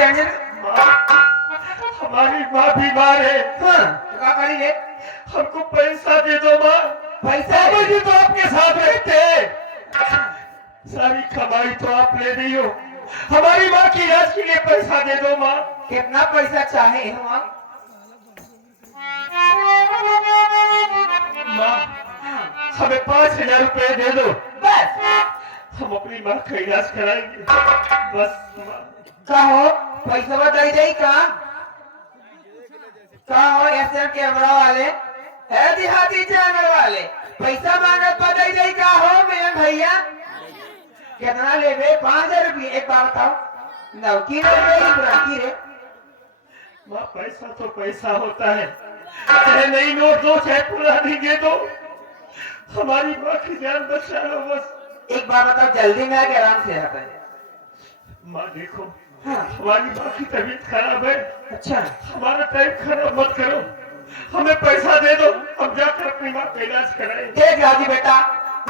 जाने हमारी माँ बीमार है। हाँ क्या करेंगे? हमको पैसा दे दो माँ। पैसा बाबा जी तो आपके साथ रहते हैं, सारी कमाई तो आप ले रही हो। हमारी माँ की इलाज के लिए पैसा दे दो माँ। कितना पैसा चाहे माँ? माँ हमें 5,000 रुपए दे दो, बस हम अपनी माँ का इलाज कराएंगे। बस माँ। कहो पैसा बताई जाई कहा ऐसे कैमरा वाले है देहाती चैनल वाले पैसा मांगत बताई जाई का हो मेरे भैया? कितना लेबे? 5,000 रुपये। एक बार बताओ नौकी रे माँ पैसा तो पैसा होता है, चाहे नई नोट दो चाहे पुरानी दे दो, हमारी माँ की जान बचा लो बस। एक बार बताओ जल्दी में आके आराम से आता है। माँ देखो हाँ। हमारी माँ की तबीयत खराब है। अच्छा हमारा टाइम खराब मत करो, हमें पैसा दे दो, हम जाकर अपनी माँ का इलाज कराएंगे। देख राजू बेटा,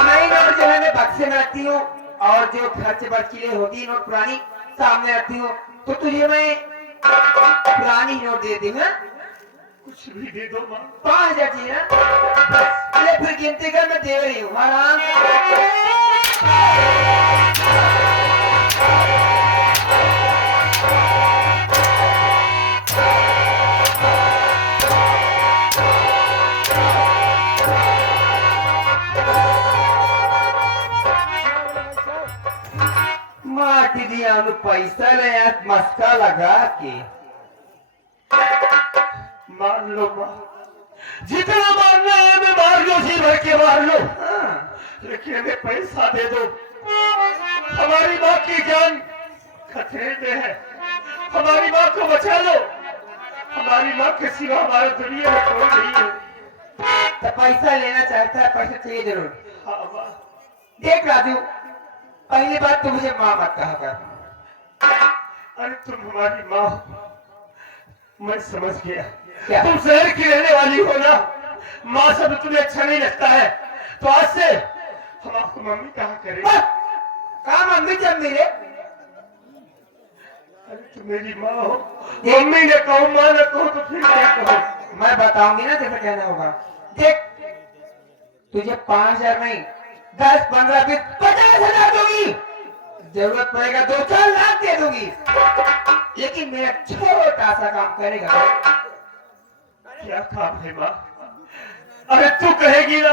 नई नोट जो है मैं बक्से में रखती हूँ और जो खर्च बर्चीले होती नोट पुरानी सामने रखती हूँ, तो तुझे मैं पुरानी नोट दे दी है। कुछ भी दे दो माँ। 5,000 चाहिए ना? अरे फिर गिनती कर मैं दे रही हूँ आराम माटी दिया हम पैसा ले मस्का लगा के। मान लो माँ, जितना मारना है हमें मार लो, जी भर के मार लो। लेकिन हमें पैसा दे दो, हमारी माँ की जान खतरे में है, हमारी माँ को बचा लो। हमारी माँ के सिवा हमारे दुनिया में कोई नहीं है। तो पैसा लेना चाहता है, पैसा चाहिए जरूर। हाँ माँ। देख राजू, पहली बात तो मुझे माँ मत कहा कर। अरे तुम हमारी माँ हो, मैं समझ गया। क्या? तुम शहर की रहने वाली हो ना, माँ सब तुम्हें अच्छा नहीं लगता है, तो आज से हम आपको मम्मी कहा करेंगे। कहा मम्मी जब मेरे? अरे तुम मेरी माँ हो, मम्मी ने कहो माँ ने कहो तो फिर क्या कहो? मैं बताऊंगी ना जैसा कहना होगा। देख तुझे 5,000 नहीं 10, 15, 20, 50,000 दूंगी, जरूरत पड़ेगा 2-4 लाख दे दूंगी, लेकिन मेरा छोटा सा काम करेगा। क्या काम है माँ? अरे तू कहेगी ना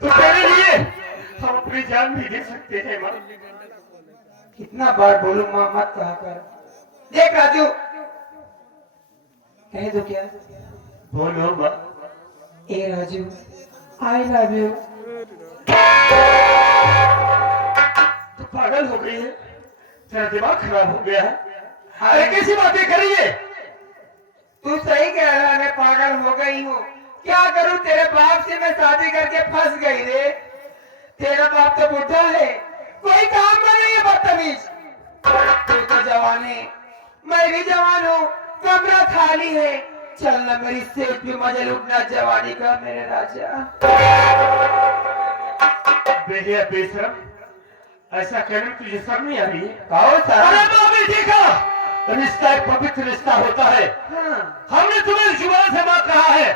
तो तेरे लिए हम अपनी जान भी दे सकते हैं माँ। कितना बार बोलूं माँ मत कहा कर। देख राजू, कह दो क्या? बोलो माँ। ए राजू, आई लव यू। तो पागल हो गई है, तेरा दिमाग खराब हो गया है। अरे कैसी बातें करिए? तू सही कह रहा है, मैं पागल हो गई हूँ। क्या करूं, तेरे बाप से मैं शादी करके फंस गई रे। तेरा बाप तो बुढ़ा है, कोई काम में नहीं है, बदतमीज। तू तो जवान है, मैं भी जवान हूँ, कमरा खाली है, चलना मेरी सेठ भी मजे लूटना जवानी का मेरे राजा। बेहिया बेशरम, ऐसा कहने में तुझे शर्म नहीं आ रही है? कहो सर। अरे बाबी देखा, रिश्ता एक पवित्र रिश्ता होता है। हाँ। हमने तुम्हें जुबान से बात कहा है,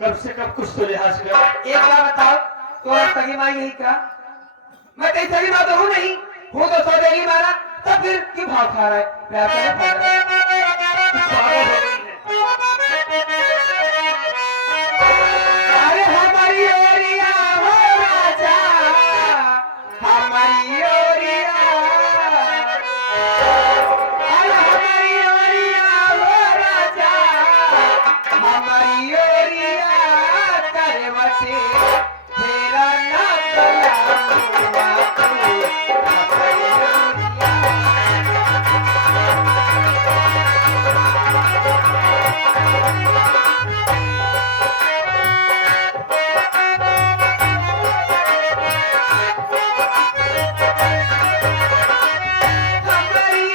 कम से कम कुछ तो लिहाज कर। एक बार बताओ, तो सगी माँ यही कहा? मैं तेरी सगी माँ तो हूँ नहीं, हूँ तो सौदेगी मारा, तब फिर क्यों भाव खा रहा है? प्यार से खा रहा है। अरे हमारी ओरिया हो राजा, हमारी ओरिया, अरे हमारी ओरिया हो राजा, हमारी ओरिया करवटे तेरा ना हमारी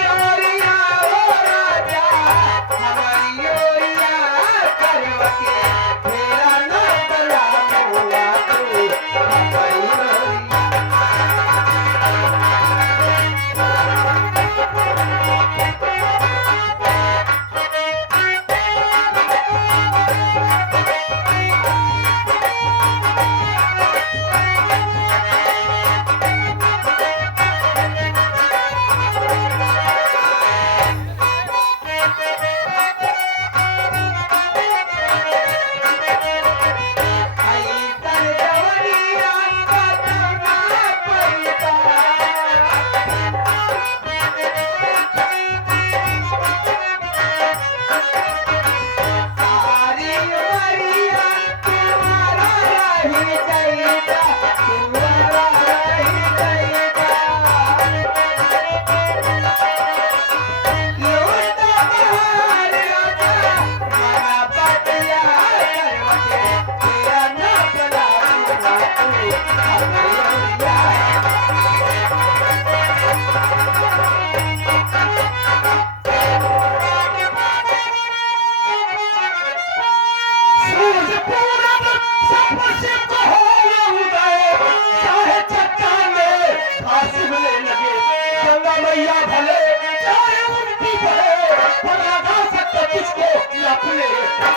कान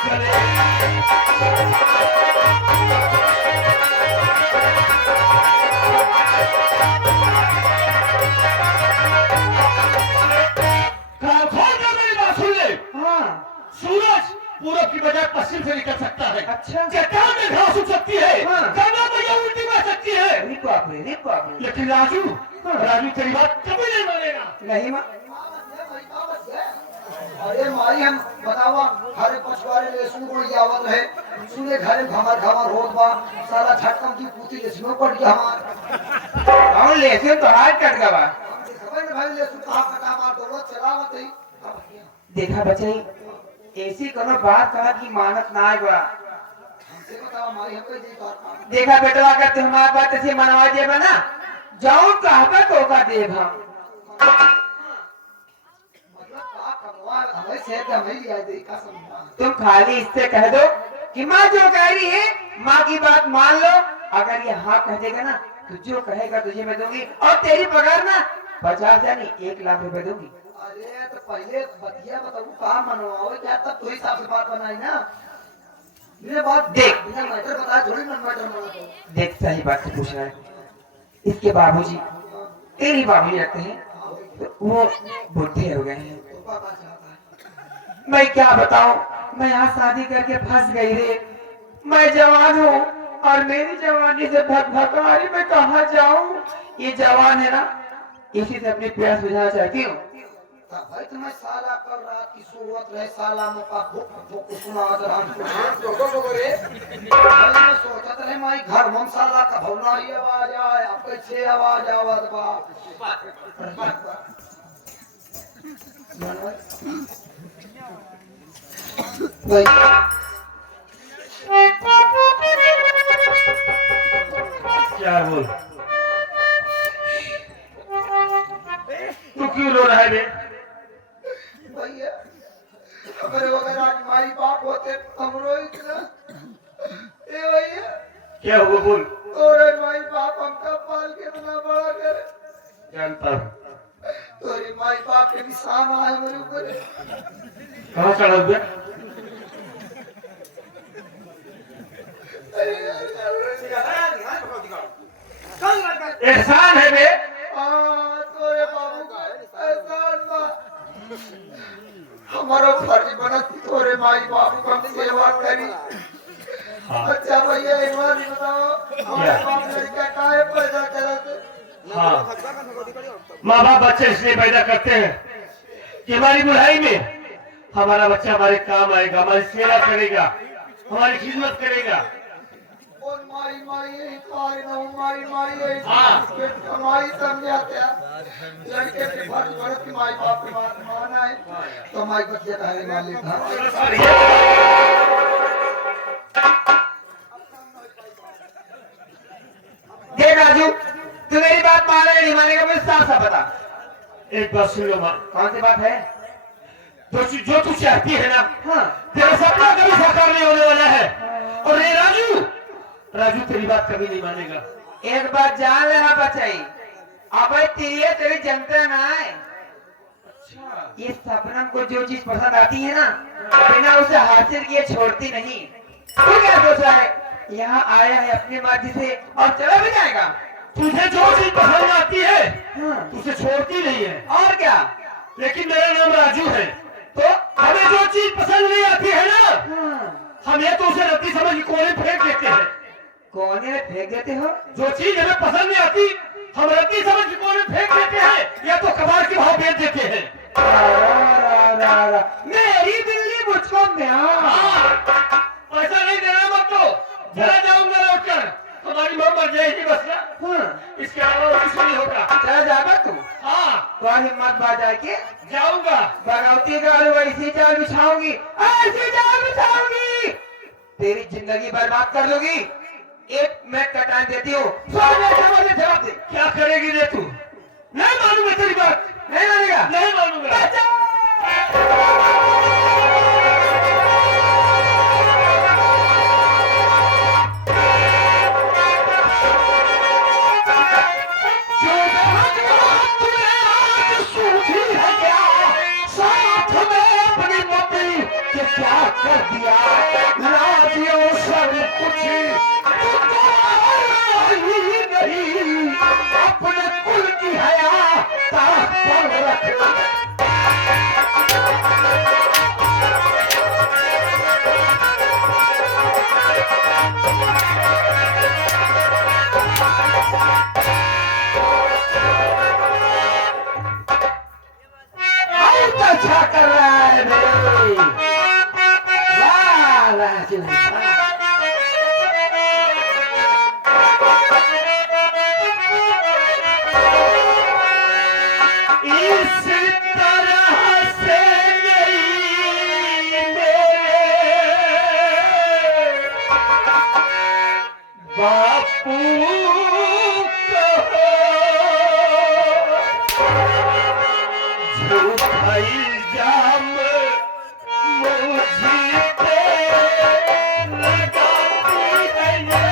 खोल कर मेरी बात सुन ले। हाँ सूरज पूरब की बजाय पश्चिम से निकल सकता है। अच्छा। चट्टान में घास उग सकती है। हाँ। गंगा मैया उल्टी बह सकती है। अरे बाप रे, अरे बाप रे। लेकिन राजू, राजू तेरी बात कभी नहीं मानेगा। नहीं माँ। अरे माई हम बतावा हरे पछवारे ले सुन को आवत है सुने घरे घमर घमर होत बा साला झटकम की पूती ले सुनो पड़ गया हमार कौन ले से तो हाथ कट गवा। खबर न भाई ले सुन कहां कटा मार दौलत चलावत है देखा बचाई ऐसी कोनो बात कहा की मानत ना आए बा। हमसे बतावा माई हम कह दी बात देखा बेटवा का तुम्हारा बात ऐसे मनवा दे बना जाऊं कहबे तो का देव हम। मतलब का कमवा हमें से हमें लिया दे का समझा तुम खाली इससे कह दो कि माँ जो कह रही है माँ की बात मान लो। अगर ये हाँ कह देगा ना तो जो कहेगा तुझे मैं दूंगी और तेरी पगार ना 50,000 नहीं 1 लाख रुपए दूंगी। अरे तो पहले बतिया बताऊ का मनवाओ क्या तब तो हिसाब से बात बनाई ना मेरे बात देख। बिना मैटर बताया थोड़ी ना मैटर बना दो देख सही बात से पूछ रहा है। इसके बाबूजी तेरी बाबूजी लगते हैं तो वो बुढ़े हो गए हैं। तो पापा चाहता है मैं क्या बताऊं मैं यहाँ शादी करके फंस गई रे। मैं जवान हूँ और मेरी जवानी से भगभकारी मैं कहाँ जाऊं। ये जवान है ना इसी से अपनी प्यास बुझाना चाहती हूँ। भाई तुम्हें साला कल रात की सोवत रहे साला में का भूख भूख सुना अगर हम मैं सोचत रहे माई घर में साला का भवना ही आवाज आए अब कैसे आवाज आवत बा भाई क्या बोल? तू क्यों रो रहा है बे? भैया अगर वगैरह आज माई बाप होते हमरो इतना ए भैया क्या हुआ बोल? तोरे माई बाप हमका पाल के इतना बड़ा करे जानता हूँ। तोरे माई बाप के निशान आए मेरे ऊपर कहाँ चढ़ा हुआ? एहसान है बे। तोरे बाबू का एहसान बा हमारा फर्ज बनत तोरे माई बाप का सेवा करी अच्छा भैया एक बार बताओ हमारे बाप लड़का काहे पैदा करत हाँ, माँ बाप बच्चे इसलिए पैदा करते हैं कि हमारी बुढ़ाई में हमारा बच्चा हमारे काम आएगा, हमारी सेवा करेगा, हमारी खिदमत करेगा। और माई माई यही पार न माई माई यही हाँ। माई समझाते लड़के के फर्ज बनत की माई बाप की बात माना है तो माई बच्चे कहने वाले था देख राजू तू मेरी बात मानेगा नहीं मानेगा मुझे साफ साफ बता। एक बात सुन लो माँ, कौन सी बात है। जो तू चाहती है ना हाँ तेरा सपना कभी साकार नहीं होने वाला है। और ये राजू, राजू तेरी बात कभी नहीं मानेगा। एक बात जान लेना बचाई अब तेरी जनता ना है। ये सपनम को जो चीज पसंद आती है ना बिना उसे हासिल किए छोड़ती नहीं। तू क्या सोच रहा है यहाँ आया है अपनी मर्जी से और चला भी जाएगा। तुझे जो चीज पसंद आती है हाँ। तुझे छोड़ती नहीं है। और क्या। लेकिन मेरा नाम राजू है तो हमें जो चीज पसंद नहीं आती है ना हाँ। हम ये तो उसे रद्दी समझ के कोने फेंक देते हैं। कोने में फेंक देते हो। जो चीज हमें पसंद नहीं आती हम रद्दी समझ के कोने फेंक देते हैं या तो कबाड़ के भाव बेच देते हैं। मेरी बिल्ली मुझको पैसा नहीं देना मत तो चला जाऊंगा लौटकर, हमारी माँ मर जाएगी बस ना। इसके अलावा कुछ नहीं होगा। चला जाएगा तू। हाँ तो हिम्मत बाजा के जाऊंगा। बगौती का ऐसी जाल बिछाऊंगी ऐसी जाल बिछाऊंगी तेरी जिंदगी बर्बाद कर दूंगी। एक मैं कटान देती हूँ जवाब दे। क्या करेगी रे तू? नहीं मानूंगा तेरी बात, नहीं मानेगा। नहीं मानूंगा। क्या कर दिया अच्छा कर रहा है मेरे। वाह राजू वाह। इस तरह से नहीं मेरे बापू को झूठा इल्जाम मुझे पे लगाती है ये।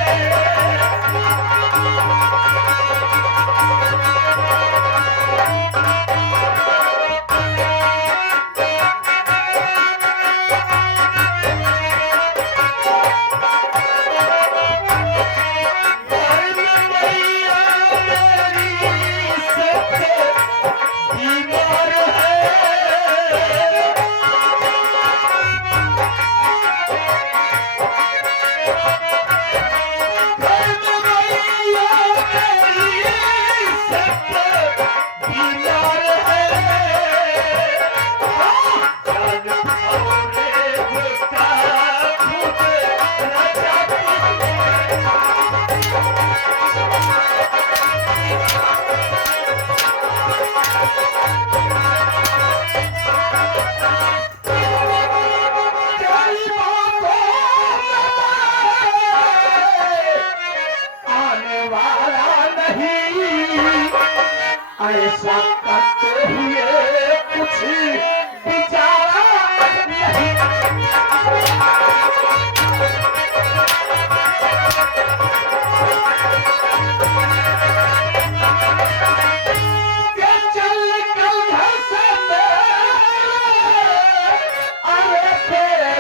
ऐसा करते हुए कुछ बिचारा नहीं। के चल कल घर से अरे तेरे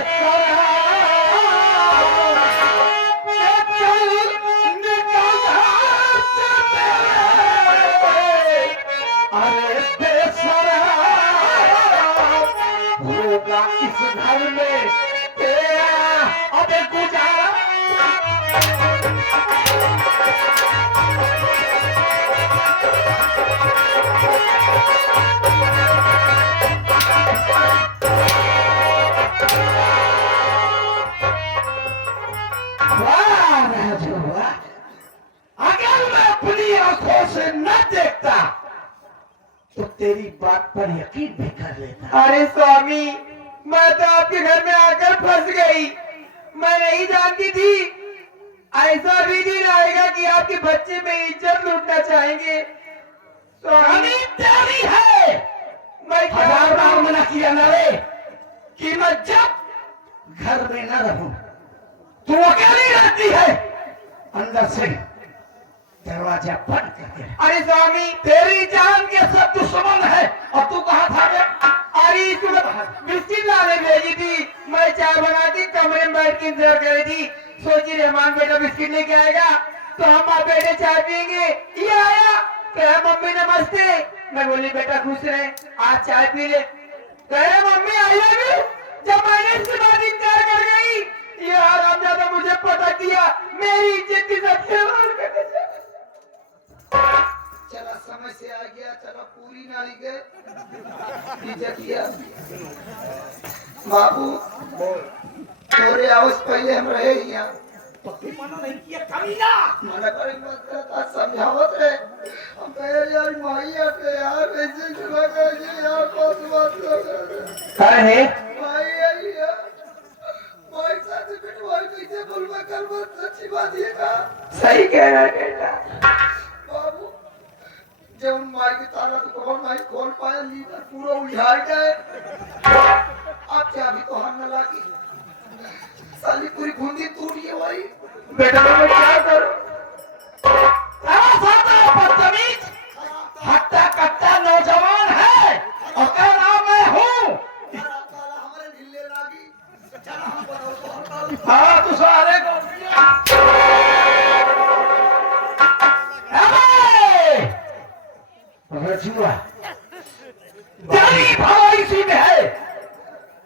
अरे बेसरा होगा इस घर में तेरा अब गुजारा। वाह राजू वाह। अगर मैं अपनी आंखों से न देखता तो तेरी बात पर यकीन भी कर लेता। अरे स्वामी, मैं तो आपके घर में आकर फंस गई। मैं नहीं जानती थी ऐसा भी दिन आएगा कि आपके बच्चे में इज्जत लूटना चाहेंगे। स्वामी तेरी है। मैं क्या हजार बार मना किया ना रे कि मैं जब घर में न रहूं तू अकेली रहती है। अंदर से दरवाजा बंद करके। अरे स्वामी, तेरी जान के सब दुश्मन है और तू कहाँ था बे? अरे इसको बिस्किट लाने भेजी थी। मैं चाय बना के कमरे में बैठ के इंतजार कर रही थी। सोची रहमान बेटा बिस्किट लेके आएगा तो हम आप बेटे चाय पियेंगे। ये आया, कह मम्मी नमस्ते। मैं बोली बेटा खुश रहे, आज चाय पी ले। कह मम्मी आई लव यू। जब मैंने इसके बाद इंतजार कर गई, ये हरामजादा मुझे पटक दिया। मेरी इज्जत की सबसे चला समय से आ गया, चलो पूरी नाली के इज्जत किया। बाबू तोरे आवाज पहले हम रहे यहाँ मना करी मत कर, समझावत रहे हम कहे यार माई आते यार ऐसे चला गए यार बहुत बात है। माई आई है माई साथ बिटवाई कैसे बोलवा कर बात सच्ची बात ये का सही कह रहा है बेटा। बाबू जब माई के ताला तो कौन माई खोल पाया, लीवर पूरा उलझाई गए। अब चाबी तो हाथ न लागी, साली पूरी बूंदी टूटी है भाई। बेटा मैं क्या करूं? बदतमीज हट्टा कट्टा नौजवान है और क्या नाम मैं हूँ। हमारे ढिल्ले लागी चल हम बनाओ। हाँ तू सारे को रजुआ तेरी भाव इसी में है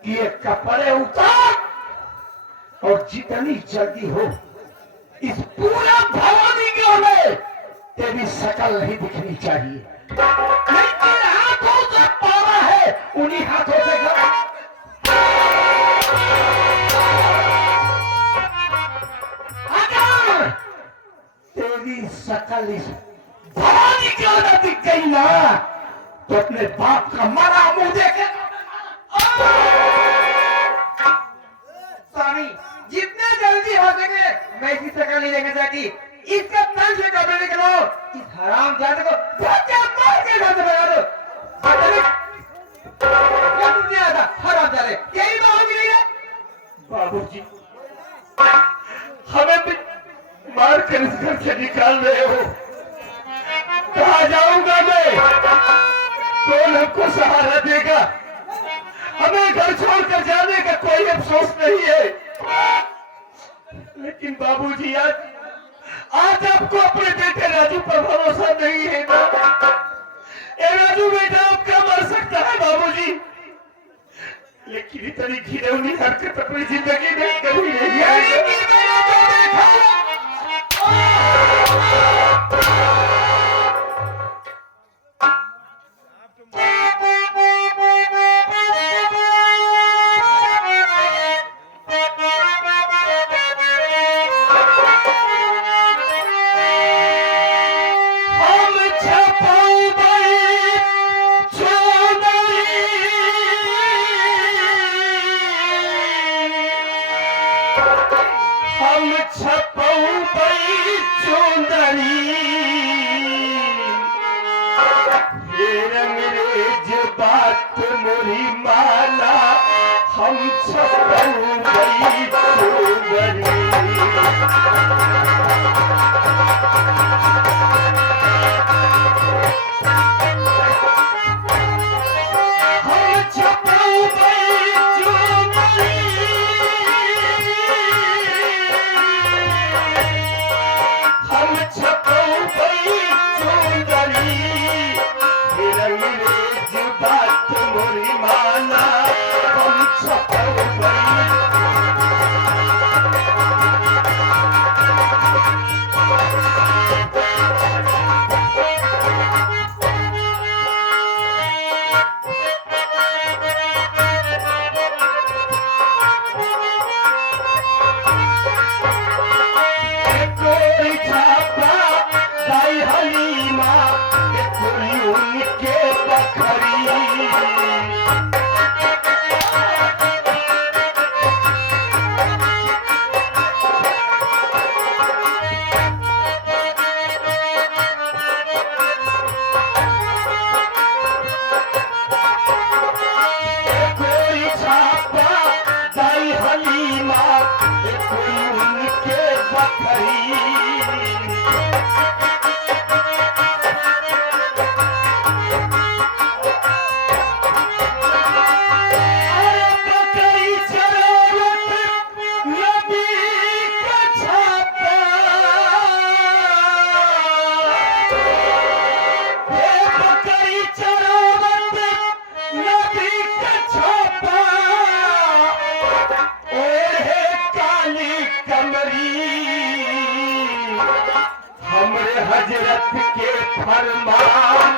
कि ये कपड़े उतार और जितनी जल्दी हो इस पूरा भवानी के में तेरी शकल नहीं दिखनी चाहिए। लेकिन हाथों से पारा है उन्हीं हाथों से घर तेरी शकल इस भवानी क्यों न दिख गई ना, तो अपने बाप का मरा मुंह देखे। स्वामी, जितने जल्दी हो सके मैं इसकी शक्ल नहीं देखना चाहती। इसका तन से कपड़े निकलो, इस हराम जाते को धक्के मार के घर से भगा दो। क्या नहीं आता हराम जाते, यही बात की नहीं है। बाबूजी, हमें भी मार कर इस घर से निकाल रहे हो, कहाँ जाऊंगा मैं? कौन हमको सहारा देगा? हमें घर छोड़कर जाने का कोई अफसोस नहीं है, लेकिन बाबूजी आज आपको अपने बेटे राजू पर भरोसा नहीं है ना? ये राजू बेटा आपका मर सकता है बाबूजी, लेकिन इतनी घिनौनी हरकत अपनी जिंदगी में कभी नहीं यही कि मैंने जो देखा बात मोरी माला, हम छपन गई चोगरी। हजरत के फरमान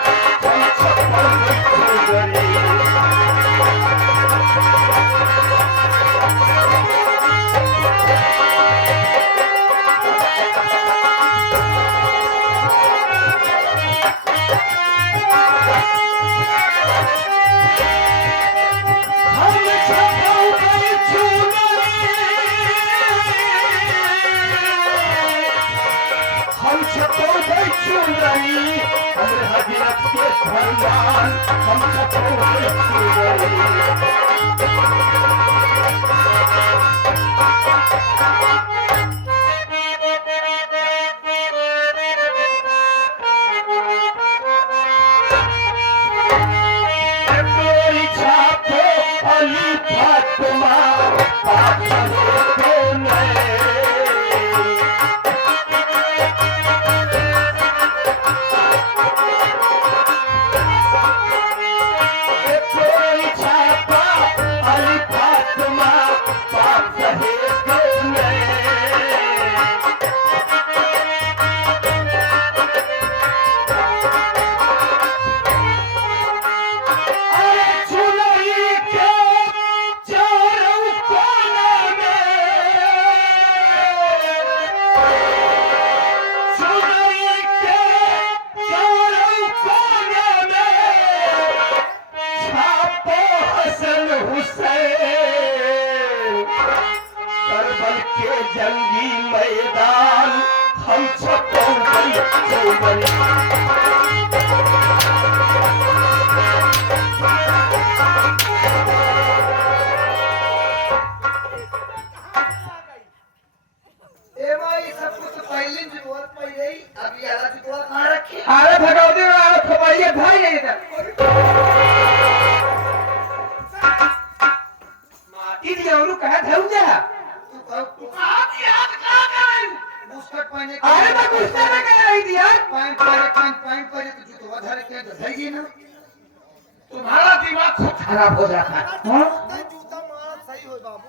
हजरत के फरमान हम कोई छापो अली फातिमा चूल्हा जंगी मैदान हम चौबरी ए भाई सब कुछ पहले जरूरत पड़ी गई अभी आला जरूरत कहाँ रखी अरे भगवती अरे खपाइए भाई नहीं था माटी दिया उन्हें कहा था उसे तू हाथ याद कहाँ कर रही बुस्कट पहने अरे मैं गुस्सा में कह रही थी यार पैंट पहने तो जूतो धर के धरेगी ना तुम्हारा दिमाग खुद खराब हो जाता है हाँ? जूता मारा सही हो बाबू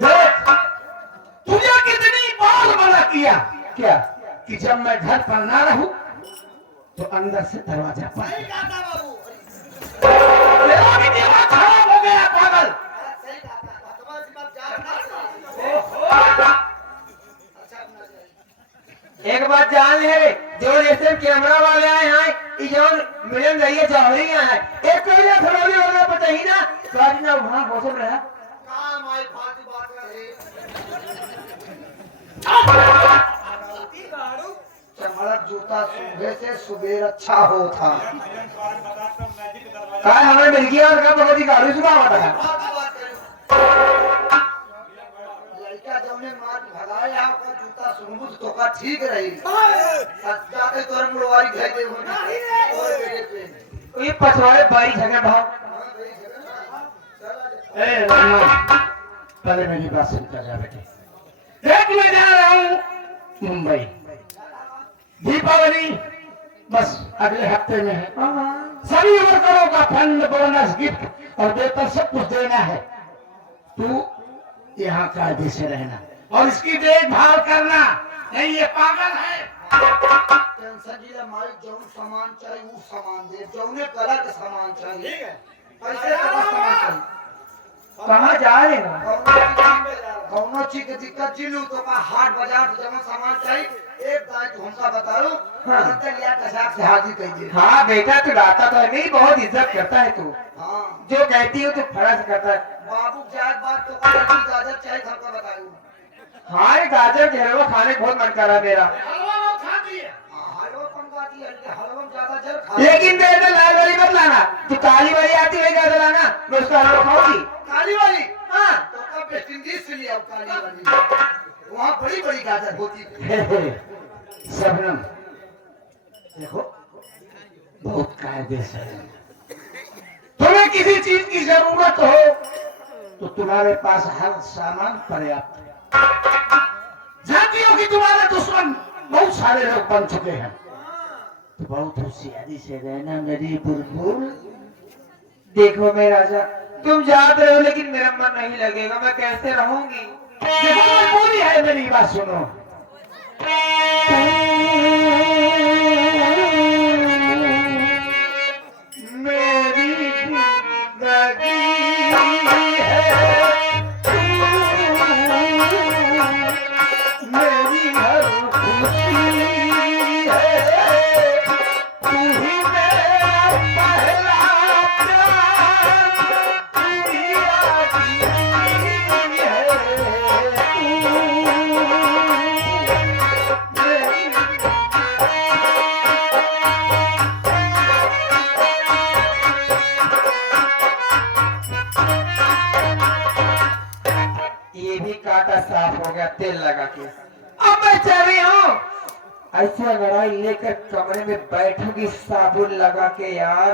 देख, तुझे कितनी बार मना किया क्या कि जब मैं घर पर ना रहूं तो अंदर से दरवाजा बंद सही कहा था बाबू तेरा भी दिमाग खराब हो गया पागल सही कहा था तुम्हारी बात जा अच्छा अपना जाए एक बात जान ले जो जैसे कैमरा वाले आए हैं ये जो मिलन रही है जौहरी है एक कोई ना खड़ोली वाला पता ही ना तो आज ना वहां मौसम रहा कहाँ माई फालतू बात कर रही चमड़क जूता सुबह से सुबेर अच्छा हो था कहा हमें मिल गया और कब भगवती गाड़ी सुबह होता है लड़का जौने मार भगाया ओकर जूता सुनबुत तो का ठीक रही सच्चा के तोर मुड़वारी भेज दे और बेटे पे ये पछवाड़े बारी झगड़ा भाव हां भाई चला ए रमन पहले मेरी बात सुनता जा बेटे देख मैं जा रहा हूं मुंबई दीपावली बस अगले हफ्ते में है सभी वर्करों का फंड बोनस गिफ्ट और वेतन सब कुछ देना है तू यहाँ कायदे से रहना और इसकी देखभाल करना नहीं ये पागल है टेंशन जिला माई जौन सामान चाहिए वो सामान दे जौने कलर के सामान चाहिए ठीक है पैसे का सामान चाहिए कहाँ जा रहे हैं कौनो चीज की दिक्कत जिलू तो का हाट बाजार से जमा सामान चाहिए एक दाई तो हमका बताओ तुरंत लिया कसाक से हाजिर कर दे हाँ बेटा तू डाटा तो है नहीं बहुत इज्जत करता है तू हाँ जो कहती हो तो फर्ज करता है बाबू जात बात तो का गाजर चाहिए हमका बताओ हाँ ये गाजर के हलवा खाने को बहुत मन कर रहा है मेरा हलवा खा दिए हलवा कौन खाती है हलवा में ज्यादा जल खा लेकिन बेटा लाल वाली मत लाना तू काली वाली आती है गाजर लाना मैं उसका हलवा खाऊंगी काली वाली हाँ तो का वेस्ट इंडीज से लिया काली वाली वहाँ बड़ी बड़ी गाजर होती है शबनम देखो बहुत कायदे से तुम्हें किसी चीज की जरूरत हो तो तुम्हारे पास हर सामान पर्याप्त है जानती हो कि तुम्हारे दुश्मन बहुत सारे लोग बन चुके हैं तो बहुत होशियारी से रहना मेरी बुलबुल देखो मेरे राजा तुम जाते रहो लेकिन मेरा मन नहीं लगेगा मैं कैसे रहूंगी देखो मजबूरी है मेरी बात सुनो मेरी जिंदगी है मेरी हर खुशी है तू ही मेरा पहला प्यार तू ही आखिरी ये भी काटा साफ हो गया तेल लगा के अब मैं चल रही हूँ ऐसे लड़ाई लेकर कमरे में बैठूंगी साबुन लगा के यार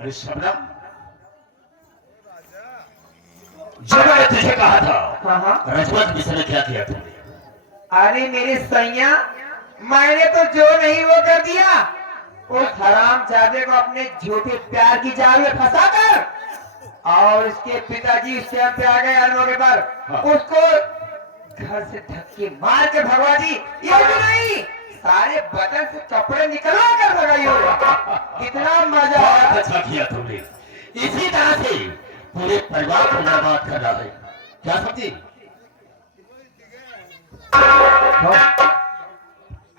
अरे शबनम जो मैंने तुझे कहा था हाँ हाँ रजमत मिश्र ने क्या किया तुमने अरे मेरे सैया मैंने तो जो नहीं वो कर दिया उस हराम जादे को अपने झूठे प्यार की जाल में फंसा कर और इसके पिताजी इस टाइम पे आ गए अलमोगे पर हाँ। उसको घर से धक्के मार के भगवा दी ये भी नहीं सारे बदन से कपड़े निकलवा कर लगाई होगा कितना मजा बहुत आया अच्छा किया तुमने परिवार को बर्बाद कर रहा है। क्या समझी?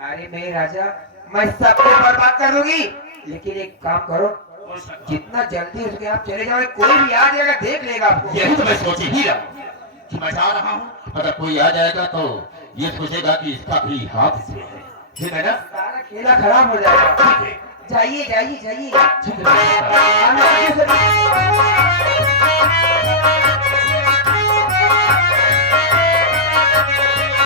अरे मेरे राजा, मैं सबको बर्बाद कर दूंगी, लेकिन एक काम करो, जितना जल्दी उसके आप चले जाओ, कोई भी आ जाएगा देख लेगा आपको। यही तो मैं सोच ही रहा हूँ कि मैं जा रहा हूँ, अगर कोई आ जाएगा तो ये सोचेगा कि इसका भी हाथ इसमें है। ठीक है ना? सारा खेला खराब हो जाएगा। ठीक है। जाइए जाइए जाइए। ठीक है। आना,